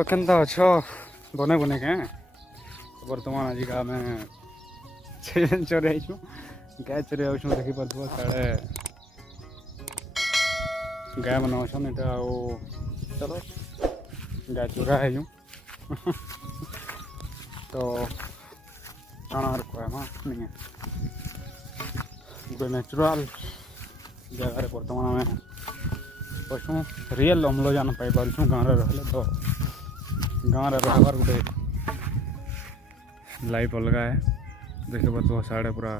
तो केन्ता अछ बने बने के बर्तमान आज का आम चोरी आईचु गाय चोरी आऊँ देखी पार्थ साढ़े गाय मैंने अच्छन यहाँ चलो गाय चोरा है तो कण कहमा नहीं गोटे नेचुराल जगार बर्तमान आम पशु रियल अम्लजान पाई पार्छुँ गाँव में रही तो गाँव में रहार गोटे लाइफ अलग है देख पार्थ साढ़े पूरा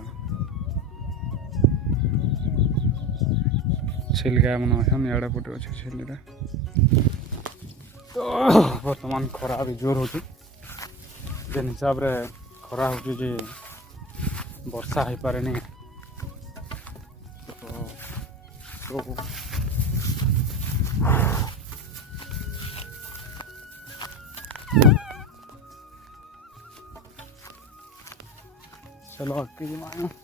छिल गाय मन अच्छन इे पटे अच्छे छिलटा तो बर्तमान खरा भी जोर हो जेन हिसाब रे खरा हो वर्षा हो पारे नहीं तो चलो अटकी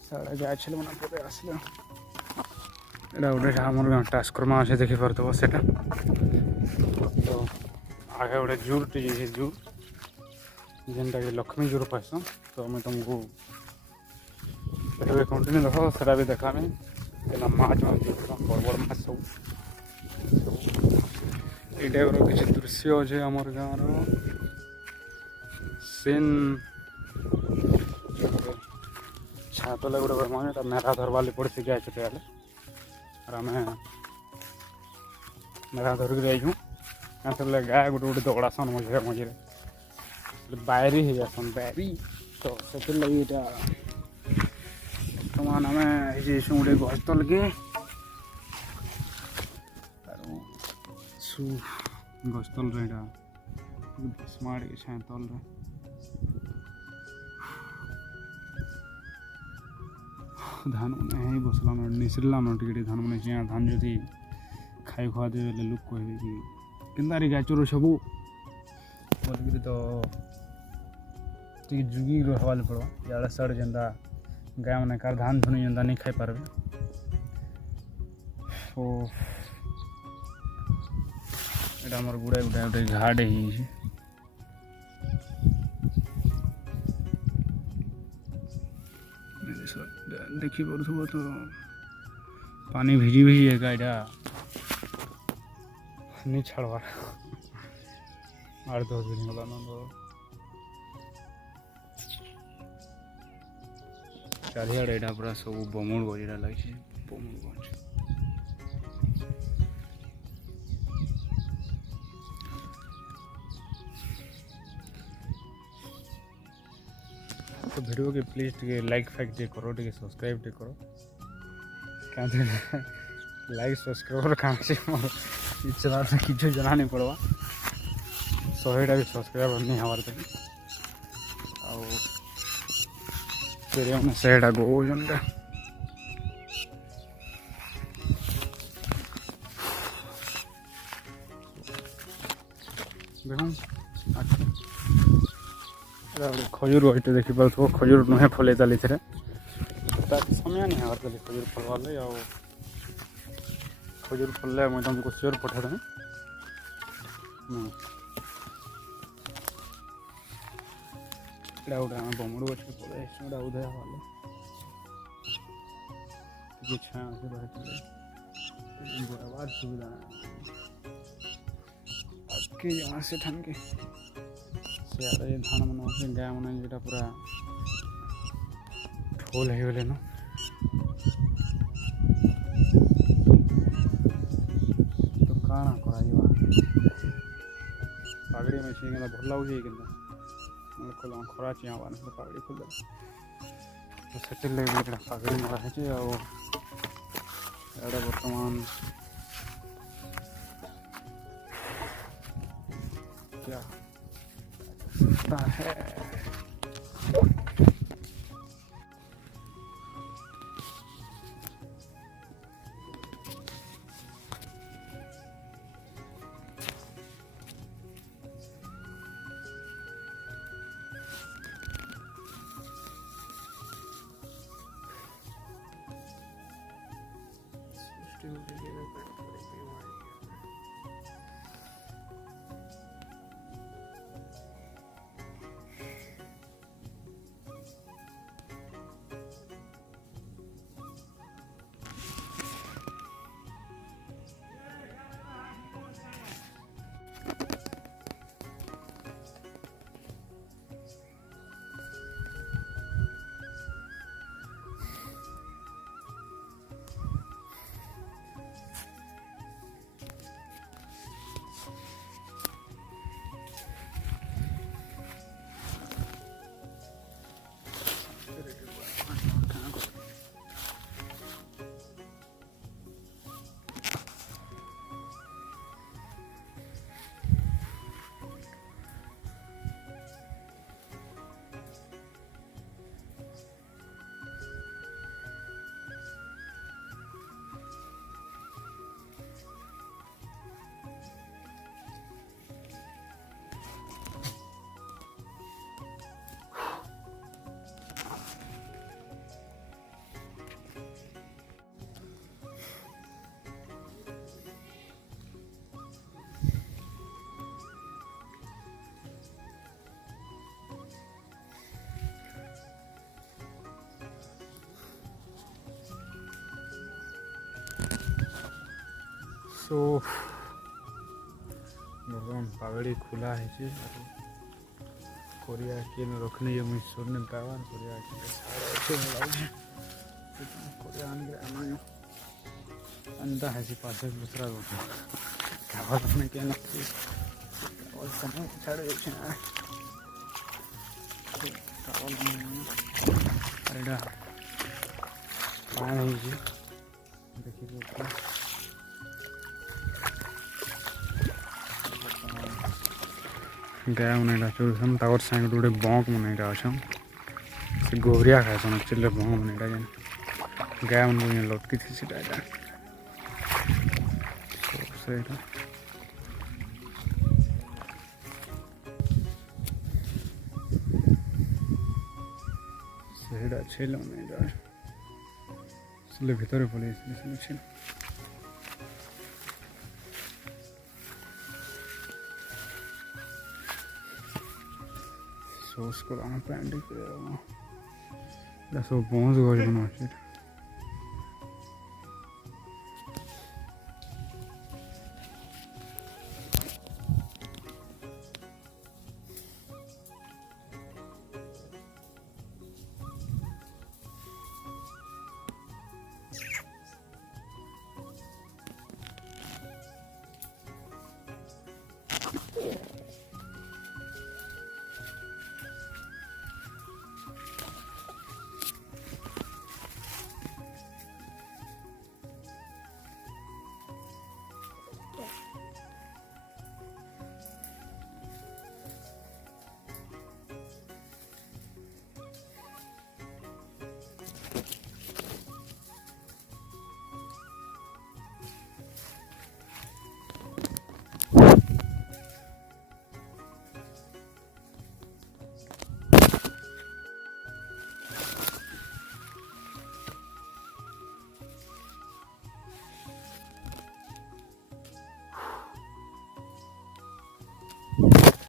साढ़े गाय छे मन पे आसले एटा गोटे आम ट्रांसफर्मा अच्छे देखी पार्थ से तो आगे गोटे जूर टे जूर जेनटा कि लक्ष्मी जूर पाइसन तो मैं तुमको कंटिन्यू देख सेटा भी देखामी माछ बड़ बड़ माछ सब ये टाइप किसी दृश्य अच्छे आमर गाँव सीन छातले गोटे कहमा मेरा धरवाली पड़ी गाय चुटेले और आम मेरा धरिक जाइछुँ क्या गाय गोटे गोटे दौड़ासन मझे मझे बायरी हो जासन बायरी तो से लगे यहाँ बर्तमान आम गोटे गछ तल के गछ तल स्मार्ट छाए तल धान मैंने बसला निसरला टे धान मैंने चिया धान जदि खाई खुआ दे लोक कहे कि केन्ता गाय चोर सब बोलिक तो जुगी रहा पड़ा इे साढ़े जेनता गाय मैंने कार धान धुनी जेनता नहीं खाई पारे तो यहाँ आम गुड़ाए गोटे गोटे घाट हो देखी पार्थ तो पानी भिजी भिजी है गायटा नहीं छाड़वार 8-10 दिन गला न तो चारिआड़े यहाँ पूरा सब बमुड़ गज लगे बमुड़ गज तो वीडियो के प्लीज टे लाइक फैक टे करो टे सब्सक्राइब टे करो क्या लाइक सब्सक्राइबर कहाँ से चला किसी जना नहीं पड़वा 100टा भी सब्सक्राइबर नहीं हमारे तक आने 100टा गो जनटा देखूँ खजूर गटे देखी पार्थ खजूर नुहे फल चली थे समय नहीं हमारे चली खजूर फलवार लगे खजूर फल मुझे तुमको श्योर पठेदेवी गोटे आम बमुड़ गच पड़े उदय वाले छाया बराबर सुविधा आगे जमा से ठान के सियाड़े धान मन गाय मन जो पूरा ढोल हो गले न तो काଣା कराइबा पागड़ी में छीन भल लगे कि खरा चिया पागड़ी खोल तो से पागड़ी मरा है बर्तमान क्या है to the given सो बर्तमान पागड़ी खुला है कोरिया के रखने ये मुझे सुनने पावा कोरिया कोरिया अंडा है पास दूसरा चावल अपने के और समय छाड़ चावल अरेडा पानी जी देखिए गाय मन चुन तक साइड गोटे बंक मन अच्छा से गोहरिया खाएसन एक्चुअली बंक मन जेन गाय मन लटकी थी ସେଇଟା ଛେଲ ଆସିଲେ ଭିତରେ ପଳେଇ ଆସିଲେ ଛେଲ ସୋସ୍ କର ଆମ ପ୍ୟାଣ୍ଟ ଏଇଟା ସବୁ ପହଞ୍ଚ ଗଛ ବନା ଅଛି